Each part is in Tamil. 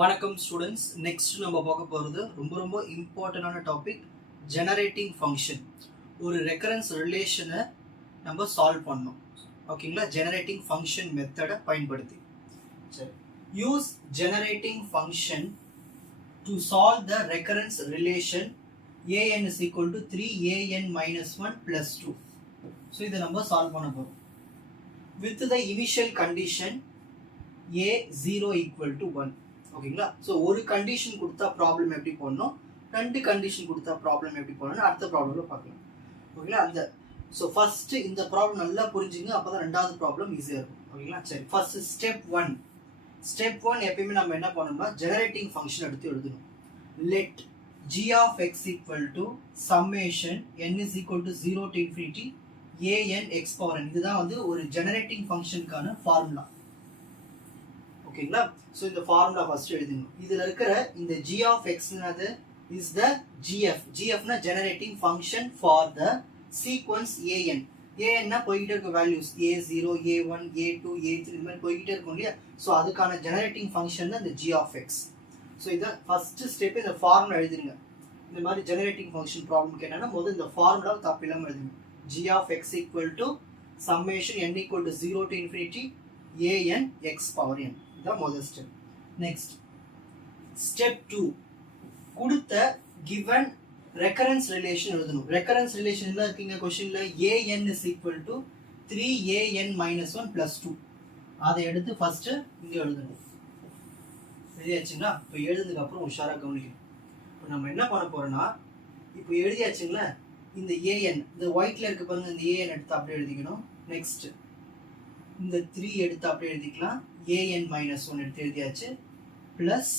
வணக்கம் ஸ்டூடெண்ட்ஸ். நெக்ஸ்ட் நம்ம பார்க்க போகிறது ரொம்ப இம்பார்ட்டண்டான டாபிக், ஜெனரேட்டிங் ஃபங்க்ஷன். ஒரு ரெக்கரன்ஸ் ரிலேஷனை நம்ம சால்வ் பண்ணோம். ஓகேங்களா? ஜெனரேட்டிங் ஃபங்க்ஷன் மெத்தடை பயன்படுத்தி. சரி, use generating function to solve the recurrence relation an is equal to 3an minus 1 plus 2. So இதை நம்ம சால்வ் பண்ண போகிறோம். With the initial condition a 0 equal to 1. ஓகேங்களா? ஸோ ஒரு கண்டிஷன் கொடுத்தா ப்ராப்ளம் எப்படி போடணும், ரெண்டு கண்டிஷன் கொடுத்தா ப்ராப்ளம் எப்படி போடணும், அடுத்த ப்ராப்ளம்ல பார்க்கலாம். ஓகேங்களா? அந்த ஸோ ஃபர்ஸ்ட் இந்த ப்ராப்ளம் நல்லா புரிஞ்சுங்க, அப்போ தான் ரெண்டாவது ப்ராப்ளம் ஈஸியாக இருக்கும். ஓகேங்களா? சரி, ஃபர்ஸ்ட் ஸ்டெப் ஒன் எப்பயுமே நம்ம என்ன பண்ணணும்னா ஜெனரேட்டிங் ஃபங்க்ஷன் எடுத்து எழுதணும். Let g of x equal to summation n is equal to 0 to infinity an x power n. இதுதான் வந்து ஒரு ஜெனரேட்டிங் ஃபங்க்ஷனுக்கான ஃபார்முலா. ஓகேங்களா? ஸோ இந்த ஃபார்முலா ஃபர்ஸ்ட் எழுதுங்க. இதில் இருக்கிற இந்த g of x is the gfனா generating function for the sequence an. ஏன்னா போய்கிட்டே இருக்க values a0, a1, a2, a3 இந்த மாதிரி போய்கிட்டே இருக்கும் இல்லையா? ஸோ அதுக்கான ஜெனரேட்டிங் ஃபங்க்ஷன் தான் இந்த g of x. ஸோ இதான் ஃபர்ஸ்ட் ஸ்டெப். இந்த ஃபார்முலா எழுதுங்க. இந்த மாதிரி ஜெனரேட்டிங் ஃபங்க்ஷன் ப்ராப்ளம்க்கு என்னன்னா முதல்ல இந்த ஃபார்முலா தப்பு இல்லாமல் எழுதுங்க. g of x equal to summation n equal to 0 to infinity an x power n. இதான் முதல் ஸ்டெப். நெக்ஸ்ட் ஸ்டெப் 2, கொடுத்த given ரெக்கரன்ஸ் ரிலேஷன் எழுதணும். ரெக்கரன்ஸ் ரிலேஷன் என்ன இருக்கீங்க கொஸ்டின்ல? an is equal to 3an minus 1 plus 2. அதை எடுத்து ஃபர்ஸ்ட் இங்க எழுதணும். எழுதியாச்சுங்களா? இப்போ எழுதுனதுக்கு அப்புறம் உஷாரா கவனிக்கணும். இப்போ நம்ம என்ன பண்ண போறோம்னா, இப்போ எழுதியாச்சுங்களா, இந்த an இந்த ஒயிட்ல இருக்க பாருங்க, இந்த an எடுத்து அப்படியே எழுதிக்கணும். நெக்ஸ்ட் இந்த 3 எடுத்து அப்படியே எழுதிக்கலாம். an minus 1 எடுத்து எழுதியாச்சு, பிளஸ்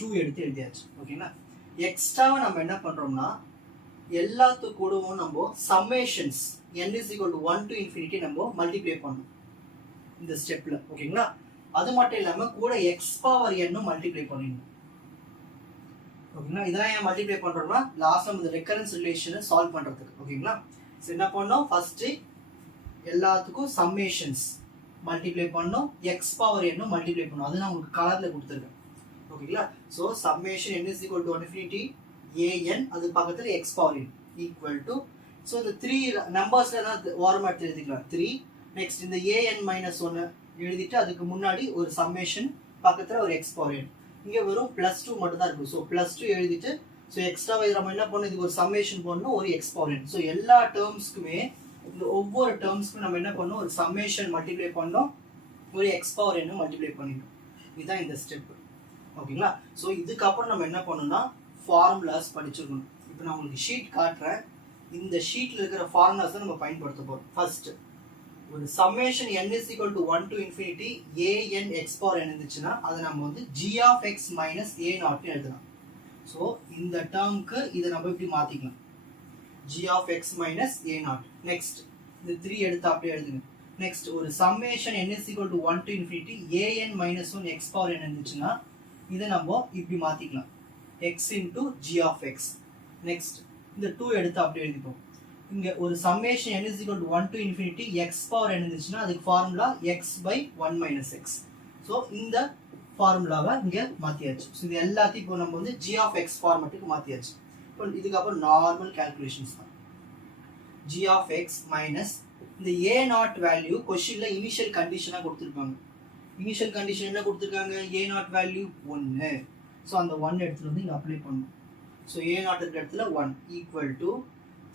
2 எடுத்து எழுதியாச்சு. ஓகேங்களா? எக்ஸ்ட்ராவா நம்ம என்ன பண்றோம்னா எல்லாத்து கூடவும் நம்ம சம்மேஷன்ஸ் n is equal to 1 to infinity நம்ம மல்டிப்ளை பண்ணணும் இந்த ஸ்டெப்ல. ஓகேங்களா? அது மட்டும் இல்லாம கூட x பவர் n மல்டிப்ளை பண்ணிடணும். ஓகேங்களா? இதெல்லாம் ஏன் மல்டிப்ளை பண்றோம்னா லாஸ்ட் நம்ம இந்த ரெக்கரன்ஸ் ரிலேஷனை சால்வ் பண்றதுக்கு. ஓகேங்களா? சோ என்ன பண்ணோம், ஃபர்ஸ்ட் எல்லாத்துக்கும் சம்மேஷன்ஸ் மல்டிப்ளை பண்ணோம், x பவர் n மல்டிப்ளை பண்ணோம். அது நான் உங்களுக்கு கலர்ல கொடுத்துருக்கேன். ஓகேங்களா? So summation n is equal to infinity an, அது பக்கத்துல x power n equal to, so இந்த 3 நம்பர்ஸ்ல தான் ஓரமா எடுத்து எழுதிக்கலாம். 3 நெக்ஸ்ட் இந்த an minus 1 எழுதிட்டு அதுக்கு முன்னாடி ஒரு சம்மேஷன் பக்கத்துல ஒரு x பவர் n. இங்க வெறும் +2 மட்டும் தான் இருக்கு. சோ +2 எழுதிட்டு, சோ எக்ஸ்ட்ரா நம்ம என்ன பண்ணணும், இதுக்கு ஒரு சம்மேஷன் போடணும், ஒரு x பவர் n. சோ எல்லா டேர்ம்ஸ்க்குமே இந்த ஒவ்வொரு டேர்ம்ஸ்க்கும் நம்ம என்ன பண்ணணும், ஒரு சம்மேஷன் மல்டிப்ளை பண்ணோம், ஒரு x பவர் n மல்டிப்ளை பண்ணிட்டோம். இதுதான் இந்த ஸ்டெப். ஓகேங்களா? சோ இதுக்கப்புறம் நம்ம என்ன பண்ணணும்னா ஃபார்முலாஸ் படிச்சிருக்கணும். இப்போ நான் உங்களுக்கு ஷீட் காட்டுறேன். இந்த ஷீட்ல இருக்கிற ஃபார்முலாஸ் தான் நம்ம பயன்படுத்த போறோம். ஃபர்ஸ்ட் ஒரு summation n is equal to 1 to infinity an x power n இருந்துச்சுன்னா அதை நம்ம வந்து g of x minus a naught எழுதலாம். ஸோ இந்த டேர்முக்கு இதை நம்ம இப்படி மாத்திக்கலாம், g of x minus a naught. Next இந்த 3 எடுத்து அப்படியே எழுதுங்க. நெக்ஸ்ட் ஒரு summation n is equal to 1 to infinity an minus 1 x power n இருந்துச்சுன்னா இதை நம்ம இப்படி மாத்திக்கலாம், x into g of x. Next இந்த 2 எடுத்து அப்படியே எழுதிப்போம். இங்க ஒரு summation n is equal to 1 to infinity x power n இருந்துச்சுன்னா அதுக்கு formula x by 1 minus x. So இந்த ஃபார்முலாவை இங்க மாத்தியாச்சு. ஸோ இது எல்லாத்தையும் இப்போ நம்ம வந்து g of x ஃபார்மேட்டுக்கு மாத்தியாச்சு. இப்போ இதுக்கப்புறம் நார்மல் கால்குலேஷன்ஸ் தான். g of x மைனஸ் இந்த a நாட் வேல்யூ கொஸ்டின்ல இனிஷியல் கண்டிஷனா கொடுத்துருப்பாங்க. இனிஷியல் கண்டிஷன் என்ன கொடுத்துருக்காங்க, a நாட் வேல்யூ 1. ஸோ அந்த 1 எடுத்துட்டு வந்து இங்க அப்ளை பண்ணணும். ஸோ a நாட் இருக்கிற இடத்துல 1 equal to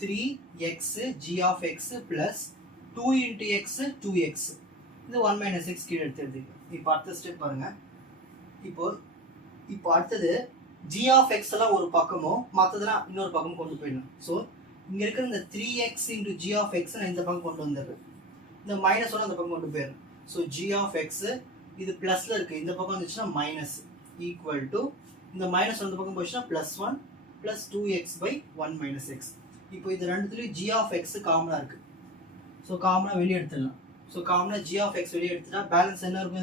3x g of x plus 2 into x 2x. இது 1 minus x கீழே எடுத்து எழுதிக்கலாம். இப்போ அடுத்த ஸ்டெப் பாருங்க. இப்போ அடுத்தது g of x எல்லாம் ஒரு பக்கமும் மற்றதெல்லாம் இன்னொரு பக்கம் கொண்டு போயிடலாம். ஸோ இங்க இருக்கிற இந்த 3x into g of x நான் இந்த பக்கம் கொண்டு வந்துடுறேன், இந்த மைனஸ் ஒன்று அந்த பக்கம் கொண்டு போயிடுறேன். ஸோ g of x இது பிளஸ்ல இருக்கு, இந்த பக்கம் வந்துச்சுன்னா மைனஸ் ஈக்குவல் டு இந்த மைனஸ் அந்த பக்கம் போச்சுன்னா +1 plus 2x by 1 minus x. இப்போ இது ரெண்டுத்துலயும் g of x காமனா இருக்கு. ஸோ காமனா வெளியே எடுத்துடலாம். ஸோ காமனா g of x வெளியே எடுத்துட்டா பேலன்ஸ் என்ன இருக்கும்,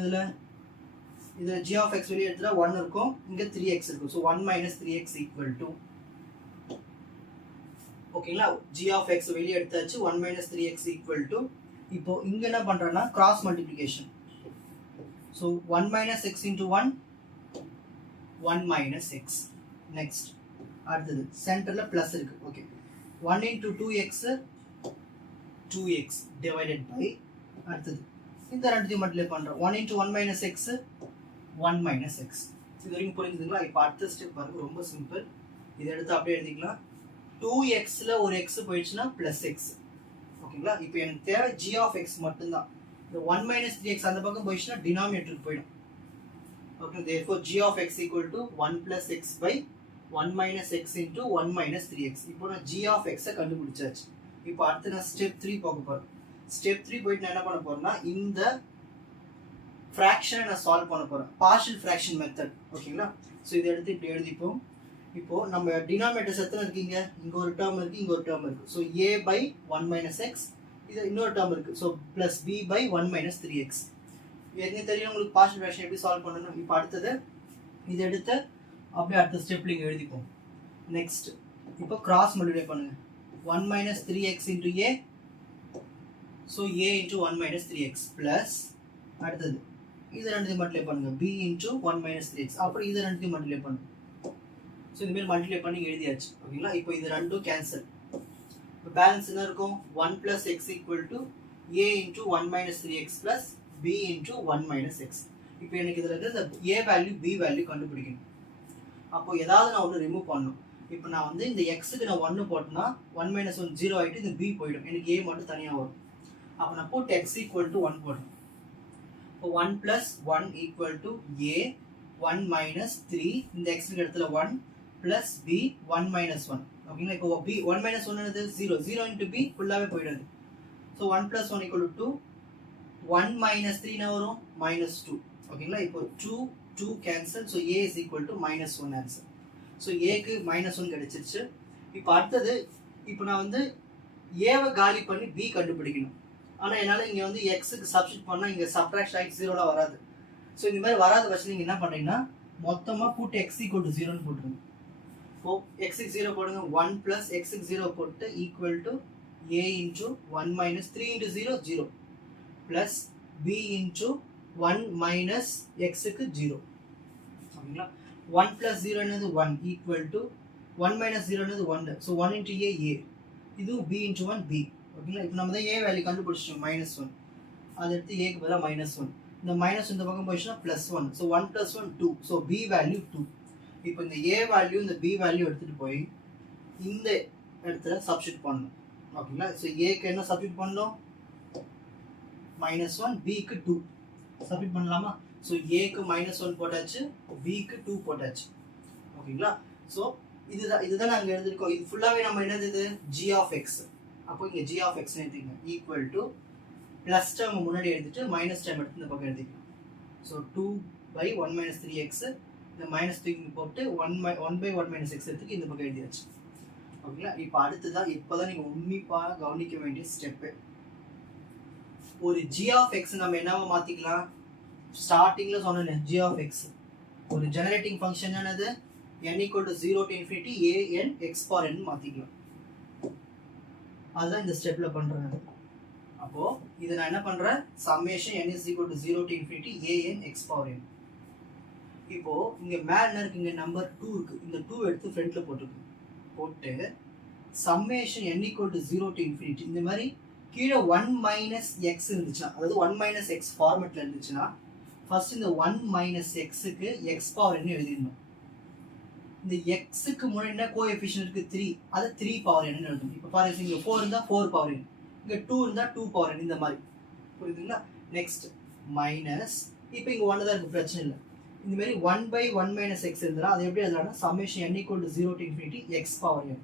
இதுல g of x வெளியே எடுத்துட்டா 1 இருக்கும், இங்க 3x இருக்கும். So 1 minus 3x equal to, ஓகேங்களா, g of x வெளியே எடுத்தாச்சு, 1 minus 3x equal to, இப்போ இங்க என்ன பண்றேன்னா cross multiplication. So 1 minus x into 1 1 minus x. Next அடுத்தது சென்டர்ல பிளஸ் இருக்கு. Okay 1 into 2x 2x divided by அடுத்தது இந்த ரெண்டுத்தையும் மல்டிப்ளை பண்றோம். 1 into 1 minus x 1 minus x. இது வரைக்கும் புரிஞ்சுதுங்களா? இப்போ அடுத்த ஸ்டெப் பாருங்க, ரொம்ப சிம்பிள். இதை எடுத்து அப்படியே எழுதிக்கலாம். 2xல ஒரு x போயிடுச்சுன்னா பிளஸ் x. ஓகேங்களா? இப்போ எனக்கு தேவை g of x மட்டும்தான். இந்த 1 minus 3x அந்த பக்கம் போயிடுச்சுன்னா டினாமினேட்டருக்கு போயிடும். Okay, therefore g of x equal to 1 plus x by 1 minus x into 1 minus 3x. இப்போ நான் g of x கண்டுபிடிச்சாச்சு. இப்போ அடுத்து நான் ஸ்டெப் 3 போக போறேன். ஸ்டெப் 3 போயிட்டு நான் என்ன பண்ண போறேன்னா இந்த ஃபிராக்ஷனை நான் சால்வ் பண்ண போறேன். Partial fraction method. ஓகேங்களா? ஸோ இதை எடுத்து இப்படி எழுதிப்போம். இப்போ நம்ம டினாமினேட்டர்ஸ் எத்தனை இருக்கீங்க? இங்க ஒரு டேர்ம் இருக்கு, இங்க ஒரு டேர்ம் இருக்கு. So a by 1 minus x, இது இன்னொரு டேர்ம் இருக்கு. So plus b by 1 minus 3x. ஏற்கனவே தெரியும் உங்களுக்கு பார்ஷியல் ஃபிராக்ஷன் எப்படி சால்வ் பண்ணணும். இப்போ அடுத்தது இதை எடுத்து அப்படியே அடுத்த ஸ்டெப்ல இங்கே எழுதிப்போம். நெக்ஸ்ட் இப்போ கிராஸ் மல்டிப்ளை பண்ணுங்க. 1 minus 3x into a, so a into 1 minus 3x plus அடுத்தது இது ரெண்டுத்தையும் மல்டிப்ளை பண்ணுங்க. b into 1 minus 3x. அப்புறம் இது ரெண்டுத்தையும் மல்டிப்ளை பண்ணுங்க. ஸோ இந்த மாதிரி மல்டிப்ளை பண்ணி எழுதியாச்சு. ஓகேங்களா? இப்போ இது ரெண்டும் கேன்சல். இப்போ பேலன்ஸ் என்ன இருக்கும்? 1 plus x equal to a into 1 minus 3x plus b into 1 minus x. இப்போ எனக்கு இதில் இருந்து இந்த a வேல்யூ b வேல்யூ கண்டுபிடிக்கணும். அப்போ ஏதாவது நான் ஒன்று ரிமூவ் பண்ணணும். இப்போ நான் வந்து இந்த xக்கு நான் 1 போட்டேன்னா 1 minus 1 0 ஆகிட்டு இந்த b போயிடும். எனக்கு a மட்டும் தனியாக வரும். அப்போ நான் போட்டு x equal to 1 போடுறேன். இப்போ 1 plus 1 equal to a 1 minus 3, இந்த xக்கு இடத்துல 1 plus b 1 minus 1. ஓகேங்களா? இப்போ b 1 minus 1 என்னது? 0. 0 into b ஃபுல்லாகவே போயிடுது. So 1 plus 1 equal to 2. 1 minus 3 என்ன வரும்? minus 2. ஓகேங்களா? இப்போ 2 cancel. So a is equal to minus 1 answer. So ஏக்கு minus 1 கிடைச்சிருச்சு. இப்போ அடுத்தது இப்போ நான் வந்து ஏவை காலி பண்ணி b கண்டுபிடிக்கணும். ஆனால் என்னால் இங்கே வந்து எக்ஸுக்கு சப்ஸ்டிட் பண்ணால் இங்கே சப்ட்ராக்ட் ஆகி 0லாம் வராது. ஸோ இந்த மாதிரி வராத பட்சம் நீங்கள் என்ன பண்ணுறீங்கன்னா மொத்தமாக போட்டு x equal to 0ன்னு போட்டுருங்க. இப்போ எக்ஸுக்கு 0 போடுங்க. 1 plus எக்ஸுக்கு 0 போட்டு equal to a into 1 minus 3 into 0 0 plus b into 1 minus xக்கு 0. ஓகேங்களா? 1 plus 0 என்னது 1 equal to 1 minus 0 என்னது 1. So 1 into a a. இதுவும் b into 1 b. ஓகேங்களா? இப்போ நம்ம தான் a வேல்யூ கண்டுபிடிச்சிட்டோம் minus 1. அதை எடுத்து ஏக்கு பதிலாக minus 1. இந்த மைனஸ் இந்த பக்கம் போயிடுச்சுன்னா plus 1. So 1 plus 1 2. So b value 2. இப்போ இந்த a வேல்யூ இந்த b வேல்யூ எடுத்துகிட்டு போய் இந்த இடத்துல சப்ஸ்டிட் பண்ணணும். ஓகேங்களா? ஸோ ஏக்கு என்ன சப்ஸ்டிட் பண்ணணும்? -1, b க்கு 2 சப்ஸ்டிட் பண்ணலாமா? ஸோ ஏக்கு -1 போட்டாச்சு, b க்கு 2 போட்டாச்சு. ஓகேங்களா? ஸோ இதுதான் நாங்கள் எழுதிருக்கோம். இது ஃபுல்லாகவே நம்ம என்னது? g of x. அப்போ இங்கே g of x எழுதிங்க ஈக்குவல் டு ப்ளஸ் டேர்ம் முன்னாடி எழுதிட்டு மைனஸ் டேர்ம் எடுத்து இந்த பக்கம் எழுதிக்கலாம். ஸோ 2 by 1 minus 3x இந்த மைனஸ் 3 போட்டு 1 by 1 minus x எடுத்துக்கு இந்த பக்கம் எழுதியாச்சு. ஓகேங்களா? இப்போ அடுத்ததான் இப்போதான் நீங்கள் உன்னிப்பாக கவனிக்க வேண்டிய ஸ்டெப்பு. ஒரு g of x நம்ம என்னவா மாற்றிக்கலாம்? ஸ்டார்டிங்கில் சொன்னேன் g of x ஒரு ஜெனரேட்டிங் ஃபங்க்ஷன் என்னது? n equal to 0 to infinity a n x power n மாற்றிக்கலாம். அதுதான் இந்த ஸ்டெப்பில் பண்ணுறேன். அப்போது இதை நான் என்ன பண்ணுறேன்? Summation n is equal to 0 to infinity a n x power n. இப்போது இங்கே மேலே என்ன இருக்குது? இங்கே நம்பர் 2 இருக்குது. இந்த 2 எடுத்து ஃப்ரண்ட்டில் போட்டு summation n equal to 0 to infinity இந்த மாதிரி கீழே 1 minus x இருந்துச்சுன்னா, அதாவது 1 minus x ஃபார்மெட்டில் இருந்துச்சுன்னா ஃபர்ஸ்ட் இந்த 1 minus xக்கு x power n எழுதிடணும். இந்த எக்ஸுக்கு முன்னாடி என்ன கோஎஃபிஷியன்ட் இருக்கு? 3. அது 3 பவர் n எழுதணும். இப்போ ஃபார் எக்ஸாம்பிள் இங்கே 4 இருந்தால் 4 பவர் n, இங்கே 2 இருந்தால் 2 பவர் n, இந்த மாதிரி. புரியுதுங்களா? நெக்ஸ்ட் மைனஸ் இப்போ இங்கே 1 தான் இருக்குது, பிரச்சனை இல்லை. இந்த மாதிரி 1 by 1 minus x இருந்தால் அது எப்படி எழுதலாம்னா summation n equal to 0 to infinity x power n.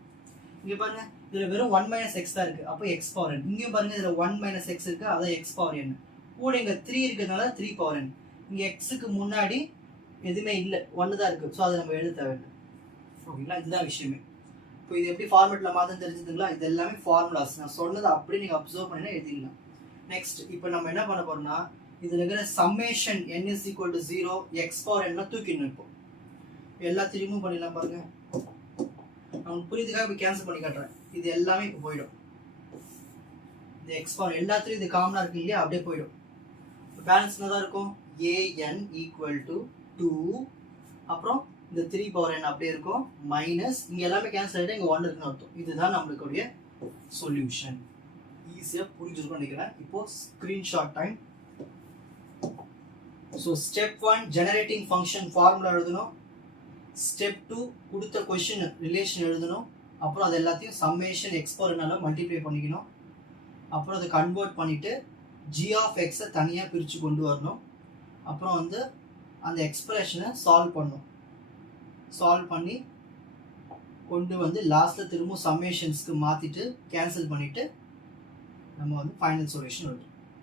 இங்கே பாருங்க இதில் வெறும் 1 minus x தான் இருக்குது, அப்போ x power n. இங்கே பாருங்க இதில் 1 minus x இருக்குது, அதான் x power n. கூட இங்கே 3 இருக்கிறதுனால 3 power n. இங்கே எக்ஸுக்கு முன்னாடி எதுவுமே இல்லை, 1 தான் இருக்குது. ஸோ அதை நம்ம எழுத தேவையில்லை. ஓகேங்களா? இதுதான் விஷயமே. இப்போ இது எப்படி ஃபார்மெட்டில் மாற்ற தெரிஞ்சுதுங்களா? இது எல்லாமே ஃபார்முலாஸ். நான் சொன்னதை அப்படியே நீங்கள் அப்சர்வ் பண்ணினா எழுதிடலாம். நெக்ஸ்ட் இப்போ நம்ம என்ன பண்ண போறோம்னா இதில் இருக்கிற summation n is equal to 0 x power n தூக்கிடணும். இப்போ எல்லாத்தையும் ரிமூவ் பண்ணிடலாம். பாருங்க, நான் புரியுதுக்காக இப்போ கேன்சல் பண்ணி காட்டுறேன். இது எல்லாமே இப்போ போயிடும். இந்த எக்ஸ் பவர் எல்லாத்துலையும் இது காமனாக இருக்கு இல்லையா? அப்படியே போயிடும். பேலன்ஸ் என்ன தான் இருக்கும்? an equal to 2 அப்புறம் இந்த 3 பவர் n அப்படியே இருக்கும் மைனஸ் இங்க எல்லாமே கேன்சல் ஆகிட்டு இங்க 1 இருக்குன்னு அர்த்தம். இதுதான் நம்மளுடைய சொல்யூஷன். ஈஸியாக புரிஞ்சிருக்கும்னு நினைக்கிறேன். இப்போ screenshot time. So step 1 generating function formula எழுதணும். ஸ்டெப் 2 கொடுத்த கொஷின் ரிலேஷன் எழுதணும். அப்புறம் அது எல்லாத்தையும் சம்மேஷன் எக்ஸ்போனன்டால மல்டிப்ளை பண்ணிக்கணும். அப்புறம் அதை கன்வெர்ட் பண்ணிவிட்டு ஜி ஆஃப் எக்ஸை தனியாக பிரித்து கொண்டு வரணும். அப்புறம் வந்து அந்த எக்ஸ்பிரஷனை சால்வ் பண்ணணும். சால்வ் பண்ணி கொண்டு வந்து லாஸ்ட்டில் திரும்ப சம்மேஷன்ஸ்க்கு மாற்றிட்டு கேன்சல் பண்ணிவிட்டு நம்ம வந்து ஃபைனல் சொல்யூஷன் எழுதணும்.